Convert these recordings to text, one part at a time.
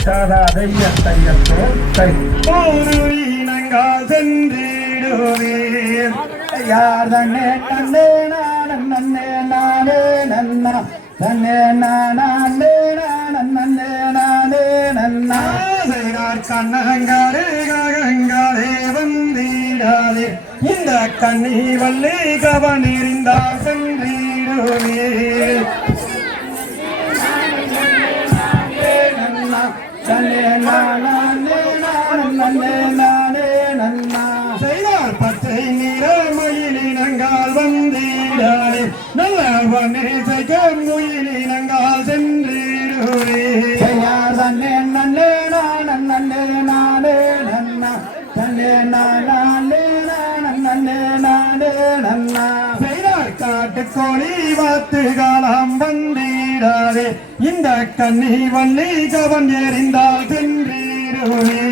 சாதா தையத்தோம் நங்கால் சென்றிடுவீர் யார் தன்னே நன்னே நானே நானே நன்னா தன்னே நானே நன்னே நானே நன்னா கண்ணங்காரே கங்காரே வந்தீடாதே இந்த கண்ணி வள்ளி கவன் எறிந்தால் சென்றிடுவீர் பச்சை நிற மயிலினங்கால் வந்தீடாலே நல்லவனே சைக்கம் முயிலினங்கால் சென்றிடுவே நன்னே நன்னே நன்னே நானே நன்னா தன்னே நானே நன்னே நானே நன்னா காட்டுக்கோழி வாத்து காலம் வந்தீடாதே இந்த கண்ணி வள்ளி கவன் எறிந்தால் சென்றீருவே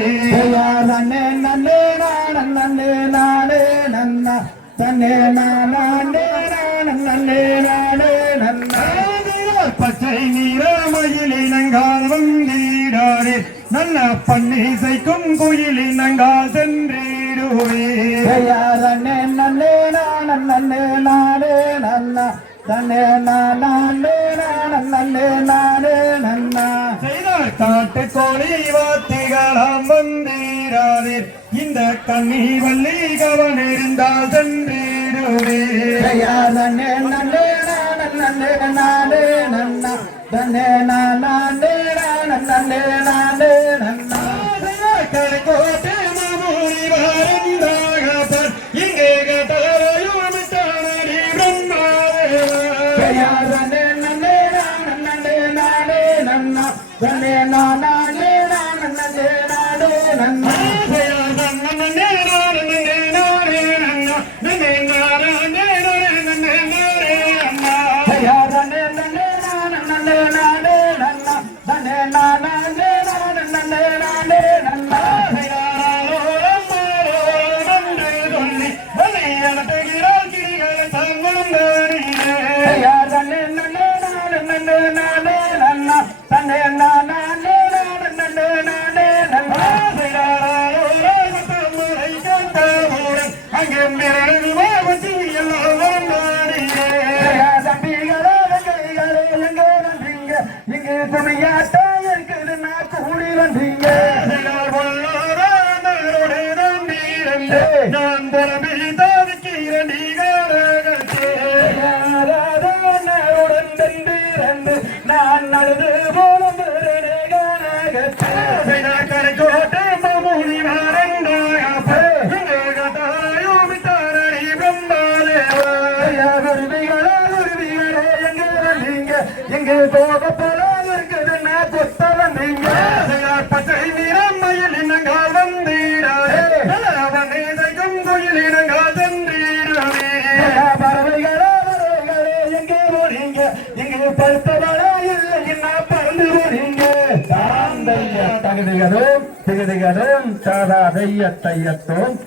நன்னே நன்னே நன்னே நானே நன்னா தன்னே நானே நன்னே நானே நன்னா பச்சை நீர மயிலினங்கால் வந்தீடாதே நல்ல பன்னீசைக்கும் குயிலினங்கால் சென்றீருவே நன்னே நன்னே நன்னே நானே நன்னா தன்னே நானே நன்னே நானே நன்னா காட்டுக்கோழி வாத்திகளாம் வந்தீராதீர் இந்த கண்ணி வள்ளி கவன் எறிந்தால் சென்றீடுவே நன்னே நன்னே நன்னே நானே நன்னா தன்னே நானே நன்னே நானே நன்னா கரைக்கோட்டை மாமூரி வாழ்ந்தாகப்பர் இங்கே கட்டளையுமிட்டானடி பிரம்மாதேவனே நன்னே நானே நன்னா தன்னே நானே நன்னே நானே நன்னா நான் பரமி தாவிக்கிறேன் நான் நடந்து போலும் கரைக்கோட்டை மாமூலி வாரண்டாயோமித்தாரி பிரம்மாதேவருவிகளே எங்கே போக போல இருக்குது நான் கொத்த வந்தீங்க பச்சை நிறம் மயிலினங்கால் வந்தீராதே நலவனேதைக்கும் குயிலினங்கால் சென்றீராதே பறவைகளே எங்கே போறீங்க எங்கே பருத்தவளா இல்லை என்ன பறந்து போறீங்க தகுதிகளும் சாதா தையத்தோம்